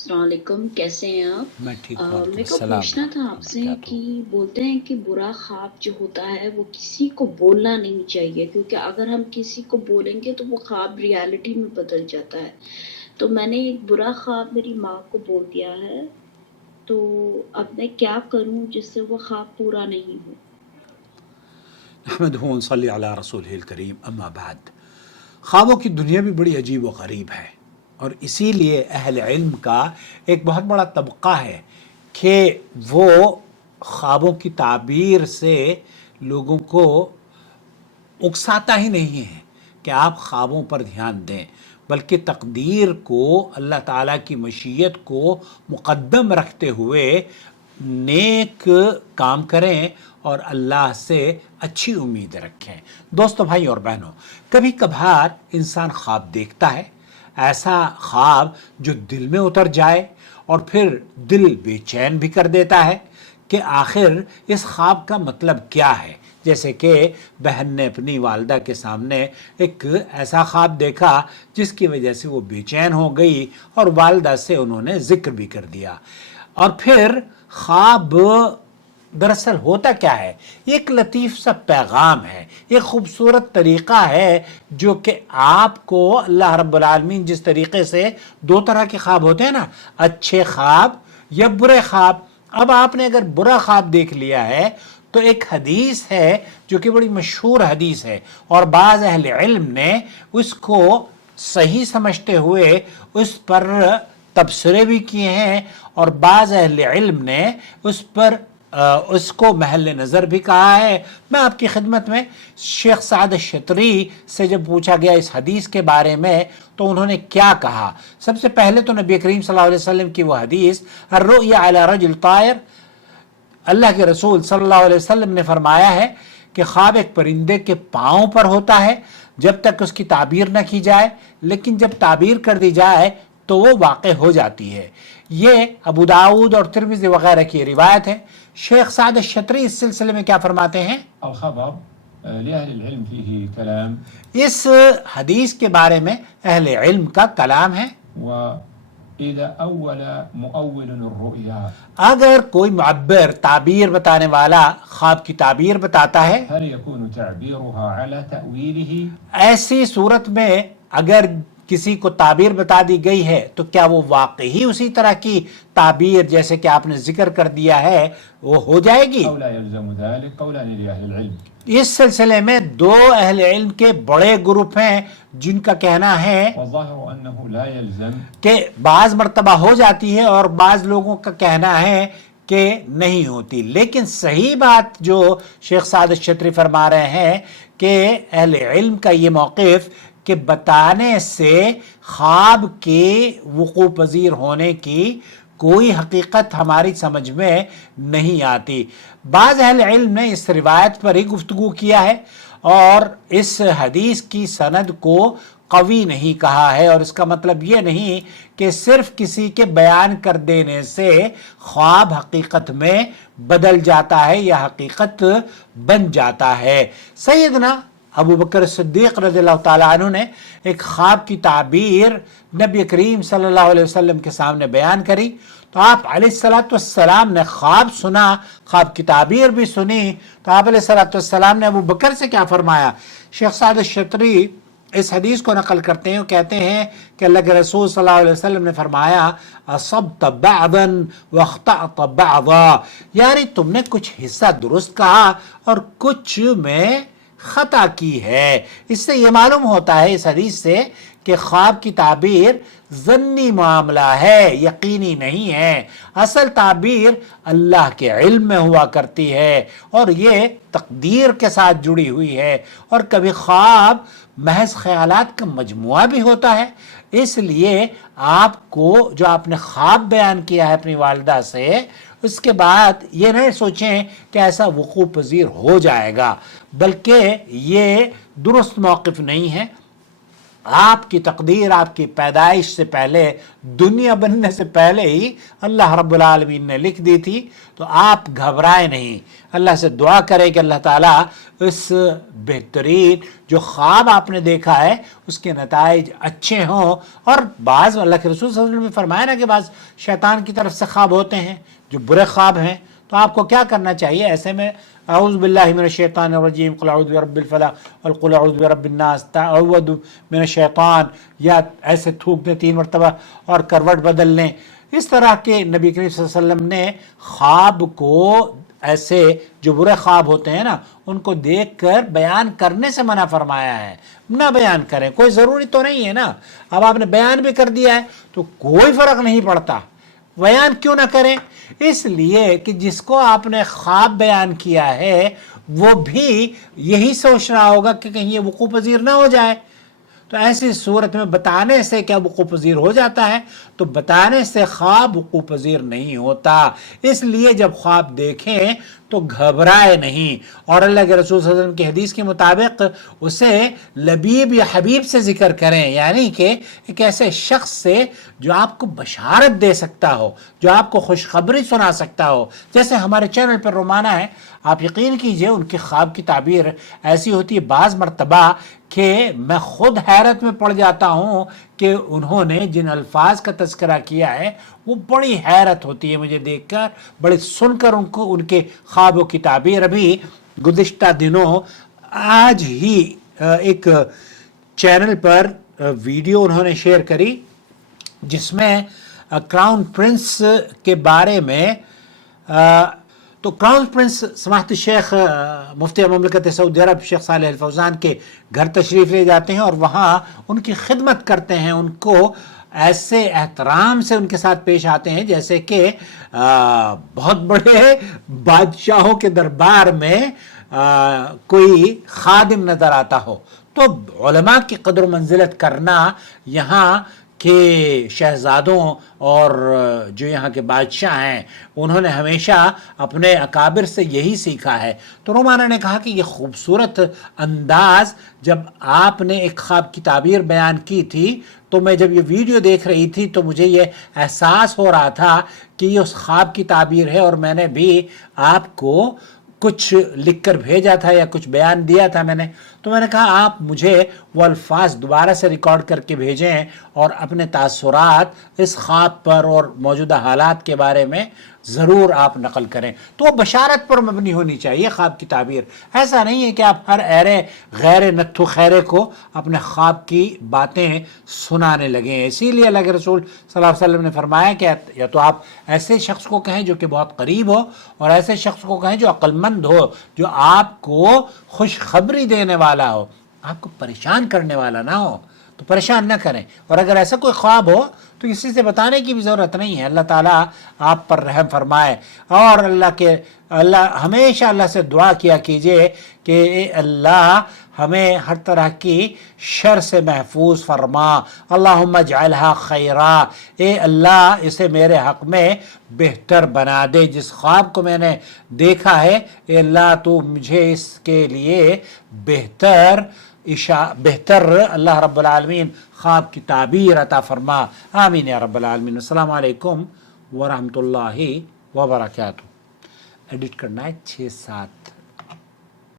السلام علیکم، کیسے ہیں آپ؟ میں ٹھیک ہوں میرے کو السلام پوچھنا ورحمۃ تھا اللہ آپ سے وبرکاتہ۔ کہ بولتے ہیں کہ برا خواب جو ہوتا ہے وہ کسی کو بولنا نہیں چاہیے، کیونکہ اگر ہم کسی کو بولیں گے تو وہ خواب ریالٹی میں بدل جاتا ہے۔ تو میں نے ایک برا خواب میری ماں کو بول دیا ہے، تو اب میں کیا کروں جس سے وہ خواب پورا نہیں ہو؟ نحمدہ ونصلی علی رسولہ الکریم، اما بعد۔ خوابوں کی دنیا بھی بڑی عجیب و غریب ہے، اور اسی لیے اہل علم کا ایک بہت بڑا طبقہ ہے کہ وہ خوابوں کی تعبیر سے لوگوں کو اکساتا ہی نہیں ہے کہ آپ خوابوں پر دھیان دیں، بلکہ تقدیر کو، اللہ تعالیٰ کی مشیت کو مقدم رکھتے ہوئے نیک کام کریں اور اللہ سے اچھی امید رکھیں۔ دوستو، بھائی اور بہنوں، کبھی کبھار انسان خواب دیکھتا ہے، ایسا خواب جو دل میں اتر جائے اور پھر دل بے چین بھی کر دیتا ہے کہ آخر اس خواب کا مطلب کیا ہے۔ جیسے کہ بہن نے اپنی والدہ کے سامنے ایک ایسا خواب دیکھا جس کی وجہ سے وہ بے چین ہو گئی اور والدہ سے انہوں نے ذکر بھی کر دیا، اور پھر خواب دراصل ہوتا کیا ہے؟ ایک لطیف سا پیغام ہے، ایک خوبصورت طریقہ ہے جو کہ آپ کو اللہ رب العالمین جس طریقے سے دو طرح کے خواب ہوتے ہیں نا، اچھے خواب یا برے خواب۔ اب آپ نے اگر برا خواب دیکھ لیا ہے تو ایک حدیث ہے جو کہ بڑی مشہور حدیث ہے، اور بعض اہل علم نے اس کو صحیح سمجھتے ہوئے اس پر تبصرے بھی کیے ہیں، اور بعض اہل علم نے اس کو محل نظر بھی کہا ہے۔ میں آپ کی خدمت میں شیخ سعد الشطری سے جب پوچھا گیا اس حدیث کے بارے میں تو انہوں نے کیا کہا؟ سب سے پہلے تو نبی کریم صلی اللہ علیہ وسلم کی وہ حدیث الرؤیا علی رجل طائر، اللہ کے رسول صلی اللہ علیہ وسلم نے فرمایا ہے کہ خواب ایک پرندے کے پاؤں پر ہوتا ہے جب تک اس کی تعبیر نہ کی جائے، لیکن جب تعبیر کر دی جائے تو وہ واقع ہو جاتی ہے۔ یہ ابو داؤد اور ترمذی وغیرہ کی روایت ہے۔ شیخ سعد الشطری اس سلسلے میں کیا فرماتے ہیں؟ الخبر لأهل العلم فيه كلام، اس حدیث کے بارے میں اہل علم کا کلام ہے۔ وإذا أول مؤول الرؤيا اگر کوئی معبر، تعبیر بتانے والا خواب کی تعبیر بتاتا ہے، هل يكون تعبيرها على تأويله؟ ایسی صورت میں اگر کسی کو تعبیر بتا دی گئی ہے تو کیا وہ واقعی اسی طرح کی تعبیر جیسے کہ آپ نے ذکر کر دیا ہے وہ ہو جائے گی؟ أو لا يلزم ذلك؟ قولان لأهل العلم. اس سلسلے میں دو اہل علم کے بڑے گروپ ہیں جن کا کہنا ہے والظاهر أنه لا يلزم، کہ بعض مرتبہ ہو جاتی ہے اور بعض لوگوں کا کہنا ہے کہ نہیں ہوتی، لیکن صحیح بات جو شیخ سعد الشطری فرما رہے ہیں کہ اہل علم کا یہ موقف کہ بتانے سے خواب کے وقوع پذیر ہونے کی کوئی حقیقت ہماری سمجھ میں نہیں آتی۔ بعض اہل علم نے اس روایت پر ہی گفتگو کیا ہے اور اس حدیث کی سند کو قوی نہیں کہا ہے، اور اس کا مطلب یہ نہیں کہ صرف کسی کے بیان کر دینے سے خواب حقیقت میں بدل جاتا ہے یا حقیقت بن جاتا ہے۔ سیدنا ابو بکر صدیق رضی اللہ تعالیٰ عنہ نے ایک خواب کی تعبیر نبی کریم صلی اللہ علیہ وسلم کے سامنے بیان کری تو آپ علیہ السلام نے خواب سنا، خواب کی تعبیر بھی سنی، تو آپ علیہ السلام نے ابو بکر سے کیا فرمایا؟ شیخ سعد الشطری اس حدیث کو نقل کرتے ہیں، کہتے ہیں کہ اللہ کے رسول صلی اللہ علیہ وسلم نے فرمایا اصبت بعضا واخطأت بعضا، یعنی تم نے کچھ حصہ درست کہا اور کچھ میں خطا کی ہے۔ اس سے یہ معلوم ہوتا ہے اس حدیث سے کہ خواب کی تعبیر ظنی معاملہ ہے، یقینی نہیں ہے۔ اصل تعبیر اللہ کے علم میں ہوا کرتی ہے اور یہ تقدیر کے ساتھ جڑی ہوئی ہے، اور کبھی خواب محض خیالات کا مجموعہ بھی ہوتا ہے۔ اس لیے آپ کو جو آپ نے خواب بیان کیا ہے اپنی والدہ سے، اس کے بعد یہ نہیں سوچیں کہ ایسا وقوع پذیر ہو جائے گا، بلکہ یہ درست موقف نہیں ہے۔ آپ کی تقدیر آپ کی پیدائش سے پہلے، دنیا بننے سے پہلے ہی اللہ رب العالمین نے لکھ دی تھی، تو آپ گھبرائے نہیں، اللہ سے دعا کریں کہ اللہ تعالیٰ اس بہترین جو خواب آپ نے دیکھا ہے اس کے نتائج اچھے ہوں۔ اور بعض اللہ کے رسول صلی اللہ علیہ وسلم نے فرمایا نا کہ بعض شیطان کی طرف سے خواب ہوتے ہیں جو برے خواب ہیں، تو آپ کو کیا کرنا چاہیے ایسے میں؟ اعوذ باللہ من الشیطان الرجیم، قل اعوذ برب الفلق اور قل اعوذ برب الناس، تعوذ من الشیطان، یا ایسے تھوک دیں 3 مرتبہ اور کروٹ بدل لیں۔ اس طرح کے نبی کریم صلی اللہ علیہ وسلم نے خواب کو، ایسے جو برے خواب ہوتے ہیں نا ان کو دیکھ کر بیان کرنے سے منع فرمایا ہے، نہ بیان کریں، کوئی ضروری تو نہیں ہے نا۔ اب آپ نے بیان بھی کر دیا ہے تو کوئی فرق نہیں پڑتا، بیان کیوں نہ کریں؟ اس لیے کہ جس کو آپ نے خواب بیان کیا ہے وہ بھی یہی سوچ رہا ہوگا کہ کہیں یہ وقوع پذیر نہ ہو جائے، تو ایسی صورت میں بتانے سے کیا وقوع پذیر ہو جاتا ہے؟ تو بتانے سے خواب وقوع پذیر نہیں ہوتا۔ اس لیے جب خواب دیکھیں تو گھبرائے نہیں، اور اللہ کے رسول صلی اللہ علیہ وسلم کی حدیث کے مطابق اسے لبیب یا حبیب سے ذکر کریں، یعنی کہ ایک ایسے شخص سے جو آپ کو بشارت دے سکتا ہو، جو آپ کو خوشخبری سنا سکتا ہو۔ جیسے ہمارے چینل پر رومانہ ہے، آپ یقین کیجئے ان کے خواب کی تعبیر ایسی ہوتی ہے بعض مرتبہ کہ میں خود حیرت میں پڑ جاتا ہوں کہ انہوں نے جن الفاظ کا تذکرہ کیا ہے وہ بڑی حیرت ہوتی ہے مجھے دیکھ کر، بڑے سن کر ان کے خوابوں کی تعبیر۔ ابھی گزشتہ دنوں آج ہی ایک چینل پر ویڈیو انہوں نے شیئر کری جس میں کراؤن پرنس کے بارے میں، تو کراؤن پرنس سماحت شیخ مفتی مملکت سعودی عرب شیخ صالح الفوزان کے گھر تشریف لے جاتے ہیں اور وہاں ان کی خدمت کرتے ہیں، ان کو ایسے احترام سے ان کے ساتھ پیش آتے ہیں جیسے کہ بہت بڑے بادشاہوں کے دربار میں کوئی خادم نظر آتا ہو۔ تو علماء کی قدر و منزلت کرنا یہاں کہ شہزادوں اور جو یہاں کے بادشاہ ہیں انہوں نے ہمیشہ اپنے اکابر سے یہی سیکھا ہے۔ تو رومانہ نے کہا کہ یہ خوبصورت انداز جب آپ نے ایک خواب کی تعبیر بیان کی تھی تو میں جب یہ ویڈیو دیکھ رہی تھی تو مجھے یہ احساس ہو رہا تھا کہ یہ اس خواب کی تعبیر ہے، اور میں نے بھی آپ کو کچھ لکھ کر بھیجا تھا یا کچھ بیان دیا تھا میں نے، تو میں نے کہا آپ مجھے وہ الفاظ دوبارہ سے ریکارڈ کر کے بھیجیں اور اپنے تاثرات اس خواب پر اور موجودہ حالات کے بارے میں ضرور آپ نقل کریں۔ تو وہ بشارت پر مبنی ہونی چاہیے خواب کی تعبیر، ایسا نہیں ہے کہ آپ ہر ایرے غیر نتھو خیرے کو اپنے خواب کی باتیں سنانے لگیں۔ اسی لیے اللہ کے رسول صلی اللہ علیہ وسلم نے فرمایا کہ یا تو آپ ایسے شخص کو کہیں جو کہ بہت قریب ہو، اور ایسے شخص کو کہیں جو عقل مند ہو، جو آپ کو خوشخبری دینے والا ہو، آپ کو پریشان کرنے والا نہ ہو، تو پریشان نہ کریں۔ اور اگر ایسا کوئی خواب ہو تو کسی سے بتانے کی بھی ضرورت نہیں ہے، اللہ تعالیٰ آپ پر رحم فرمائے۔ اور ہمیشہ اللہ سے دعا کیا کیجئے کہ اے اللہ ہمیں ہر طرح کی شر سے محفوظ فرما، اللہم اجعلہا خیرا، اے اللہ اسے میرے حق میں بہتر بنا دے۔ جس خواب کو میں نے دیکھا ہے اے اللہ تو مجھے اس کے لیے بہتر اللہ رب العالمین خواب کی تعبیر عطا فرما، آمین یا رب العالمین۔ السلام علیکم ورحمۃ اللہ وبرکاتہ۔ ایڈٹ کرنا ہے 6-7